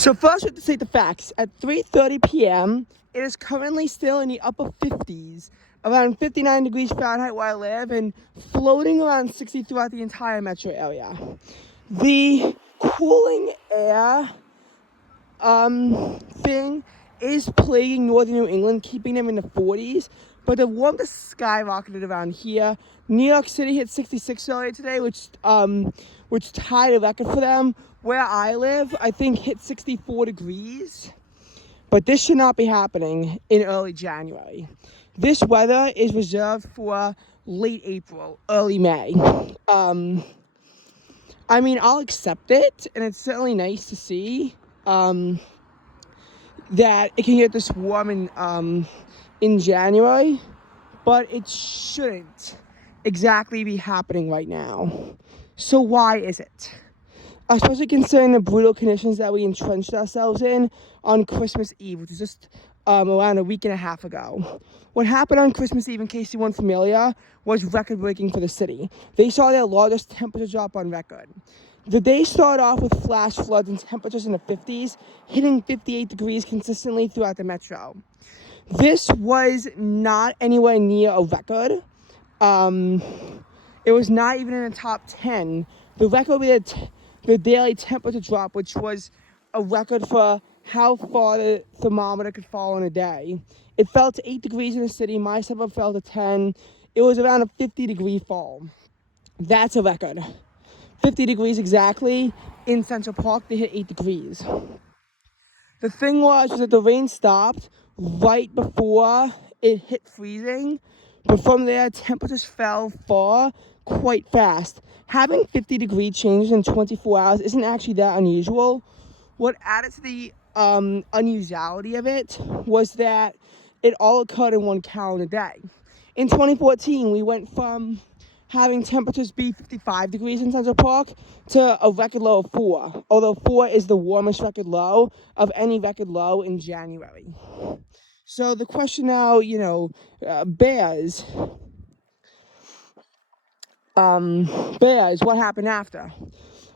So first, we have to state the facts. At 3:30 p.m., it is currently still in the upper 50s, around 59 degrees Fahrenheit where I live, and floating around 60 throughout the entire metro area. The cooling air thing is plaguing northern New England, keeping them in the 40s, but the warmth has skyrocketed around here. New York City hit 66 earlier today, which tied a record for them. Where I live, I think hit 64 degrees, but this should not be happening in early January. This weather is reserved for late April, early May. I mean, I'll accept it, and it's certainly nice to see that it can get this warm in January, but it shouldn't exactly be happening right now. So why is it? Especially considering the brutal conditions that we entrenched ourselves in on Christmas Eve, which was just around a week and a half ago. What happened on Christmas Eve, in case you weren't familiar, was record-breaking for the city. They saw their largest temperature drop on record. The day started off with flash floods and temperatures in the 50s, hitting 58 degrees consistently throughout the metro. This was not anywhere near a record. It was not even in the top 10. The record would be the daily temperature drop, which was a record for how far the thermometer could fall in a day. It fell to 8 degrees in the city. My suburb fell to 10. It was around a 50-degree fall. That's a record. 50 degrees exactly. In Central Park, they hit 8 degrees. The thing was that the rain stopped right before it hit freezing, but from there, temperatures fell quite fast. Having 50-degree changes in 24 hours isn't actually that unusual. What added to the unusuality of it was that it all occurred in one calendar day. In 2014, we went from having temperatures be 55 degrees in Central Park to a record low of 4, although 4 is the warmest record low of any record low in January. So the question now, bears, what happened after?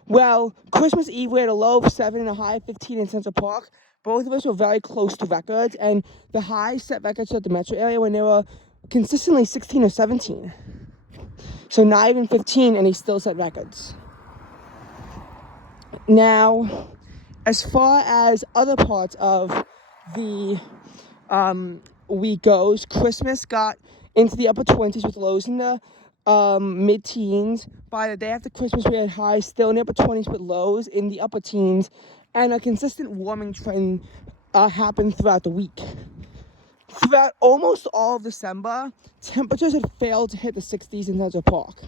Well, Christmas Eve, we had a low of 7 and a high of 15 in Central Park. Both of us were very close to records, and the highs set records at the metro area when they were consistently 16 or 17. So not even 15, and he still set records. Now, as far as other parts of the week goes, Christmas got into the upper 20s with lows in the mid-teens. By the day after Christmas, we had highs still in the upper 20s with lows in the upper teens, and a consistent warming trend happened throughout the week. Throughout almost all of December, temperatures had failed to hit the 60s in Central Park.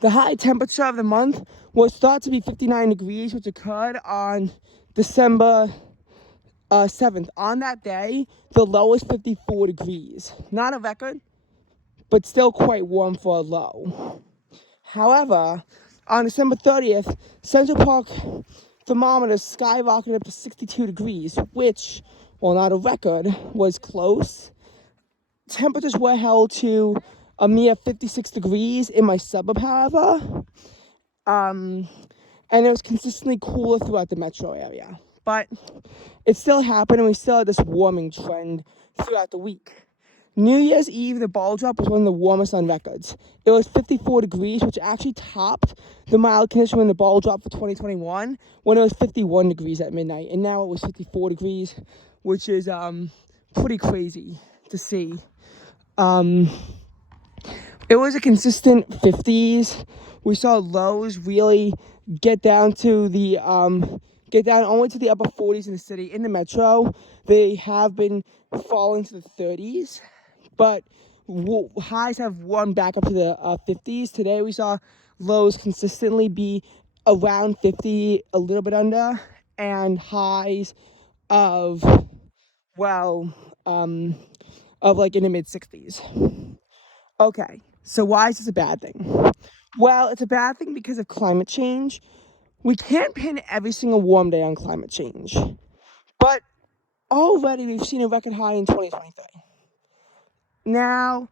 The high temperature of the month was thought to be 59 degrees, which occurred on December 7th. On that day, the low was 54 degrees. Not a record, but still quite warm for a low. However, on December 30th, Central Park thermometers skyrocketed up to 62 degrees, which, while not a record, was close. Temperatures were held to a mere 56 degrees in my suburb, however. And it was consistently cooler throughout the metro area. But it still happened, and we still had this warming trend throughout the week. New Year's Eve, the ball drop was one of the warmest on records. It was 54 degrees, which actually topped the mild condition when the ball dropped for 2021, when it was 51 degrees at midnight. And now it was 54 degrees, which is pretty crazy to see. It was a consistent 50s. We saw lows really get down only to the upper 40s in the city. In the metro, they have been falling to the 30s, but highs have warmed back up to the 50s. Today we saw lows consistently be around 50, a little bit under, and highs of like in the mid 60s. Okay, so why is this a bad thing? Well, it's a bad thing because of climate change. We can't pin every single warm day on climate change, but already we've seen a record high in 2023. Now,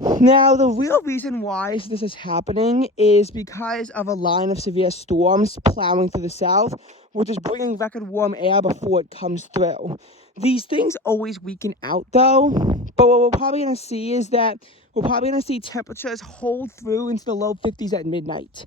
Now, the real reason why this is happening is because of a line of severe storms plowing through the south, which is bringing record warm air before it comes through. These things always weaken out, though, but what we're probably going to see is that we're probably going to see temperatures hold through into the low 50s at midnight.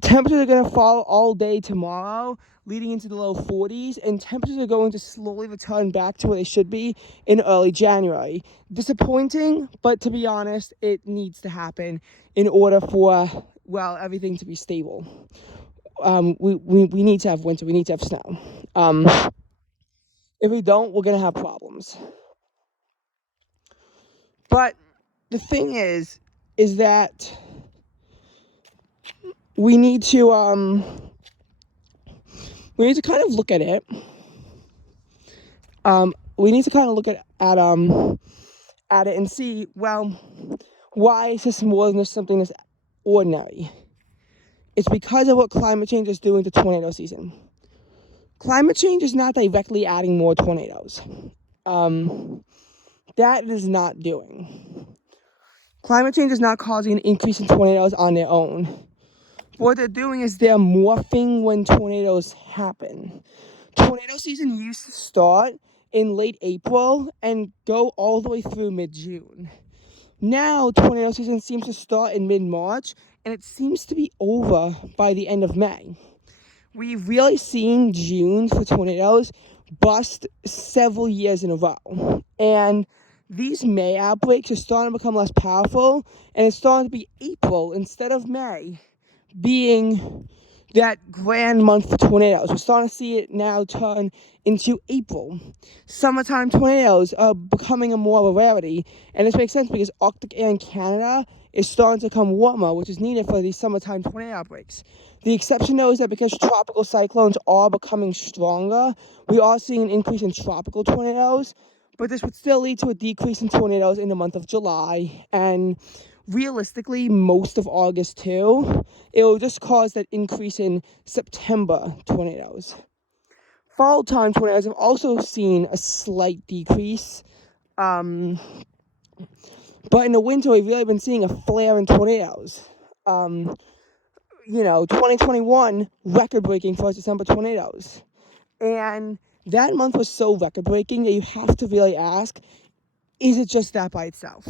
Temperatures are going to fall all day tomorrow, leading into the low 40s, and temperatures are going to slowly return back to where they should be in early January. Disappointing, but to be honest, it needs to happen in order for, well, everything to be stable. We need to have winter. We need to have snow. If we don't, we're going to have problems. But the thing is that we need to kind of look at it. We need to kind of look at it and see, well, why is this more than just something that's ordinary? It's because of what climate change is doing to tornado season. Climate change is not directly adding more tornadoes. That it is not doing. Climate change is not causing an increase in tornadoes on their own. What they're doing is they're morphing when tornadoes happen. Tornado season used to start in late April and go all the way through mid-June. Now, tornado season seems to start in mid-March, and it seems to be over by the end of May. We've really seen June for tornadoes bust several years in a row. And these May outbreaks are starting to become less powerful, and it's starting to be April instead of May being that grand month for tornadoes. We're starting to see it now turn into April. Summertime tornadoes are becoming a more of a rarity, and this makes sense because Arctic air in Canada is starting to become warmer, which is needed for these summertime tornado outbreaks. The exception, though, is that because tropical cyclones are becoming stronger, we are seeing an increase in tropical tornadoes, but this would still lead to a decrease in tornadoes in the month of July, and realistically, most of August too. It will just cause that increase in September tornadoes. Fall time tornadoes have also seen a slight decrease. But in the winter, we've really been seeing a flare in tornadoes. 2021, record-breaking for December tornadoes. And that month was so record-breaking that you have to really ask, is it just that by itself?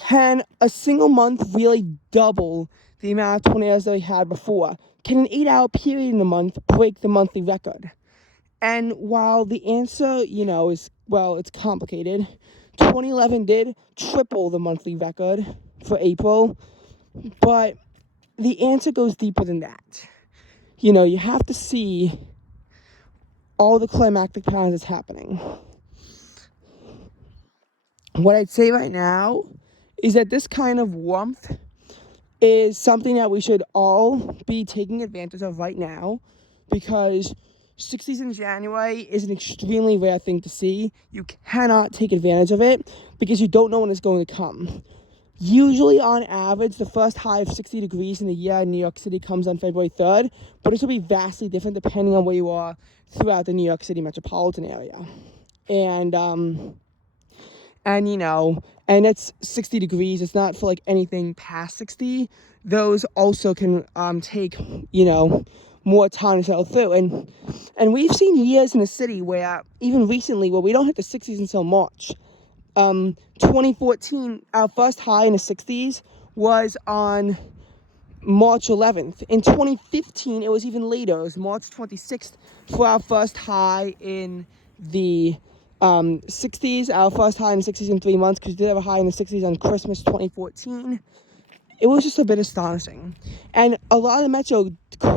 Can a single month really double the amount of tornadoes that we had before? Can an 8-hour period in a month break the monthly record? And while the answer, it's complicated. 2011 did triple the monthly record for April, but the answer goes deeper than that. You have to see all the climactic patterns that's happening. What I'd say right now is that this kind of warmth is something that we should all be taking advantage of right now, because 60s in January is an extremely rare thing to see. You cannot take advantage of it because you don't know when it's going to come. Usually, on average, the first high of 60 degrees in the year in New York City comes on February 3rd, but this will be vastly different depending on where you are throughout the New York City metropolitan area. And it's 60 degrees. It's not for like anything past 60. Those also can take, more time to settle through. And we've seen years in the city where, even recently, where we don't hit the 60s until March. 2014, our first high in the 60s was on March 11th. In 2015, it was even later. It was March 26th for our first high in the 60s. Our first high in the 60s in 3 months, because we did have a high in the 60s on Christmas 2014. It was just a bit astonishing. And a lot of the metro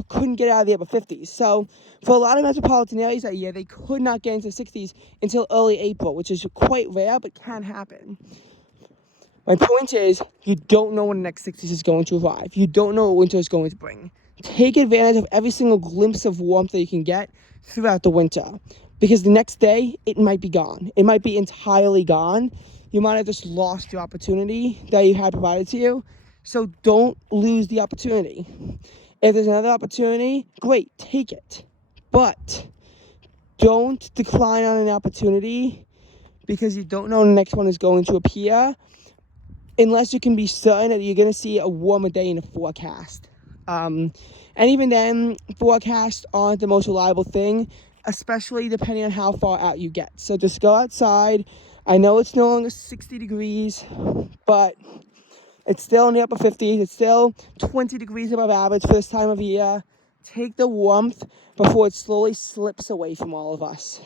couldn't get out of the upper 50s. So for a lot of metropolitan areas that year, they could not get into the 60s until early April, which is quite rare, but can happen. My point is, you don't know when the next 60s is going to arrive. You don't know what winter is going to bring. Take advantage of every single glimpse of warmth that you can get throughout the winter, because the next day, it might be gone. It might be entirely gone. You might have just lost your opportunity that you had provided to you. So don't lose the opportunity. If there's another opportunity, great, take it. But don't decline on an opportunity because you don't know when the next one is going to appear. unless you can be certain that you're going to see a warmer day in the forecast. And even then, forecasts aren't the most reliable thing, especially depending on how far out you get. So just go outside. I know it's no longer 60 degrees, but it's still in the upper 50s. It's still 20 degrees above average for this time of year. Take the warmth before it slowly slips away from all of us.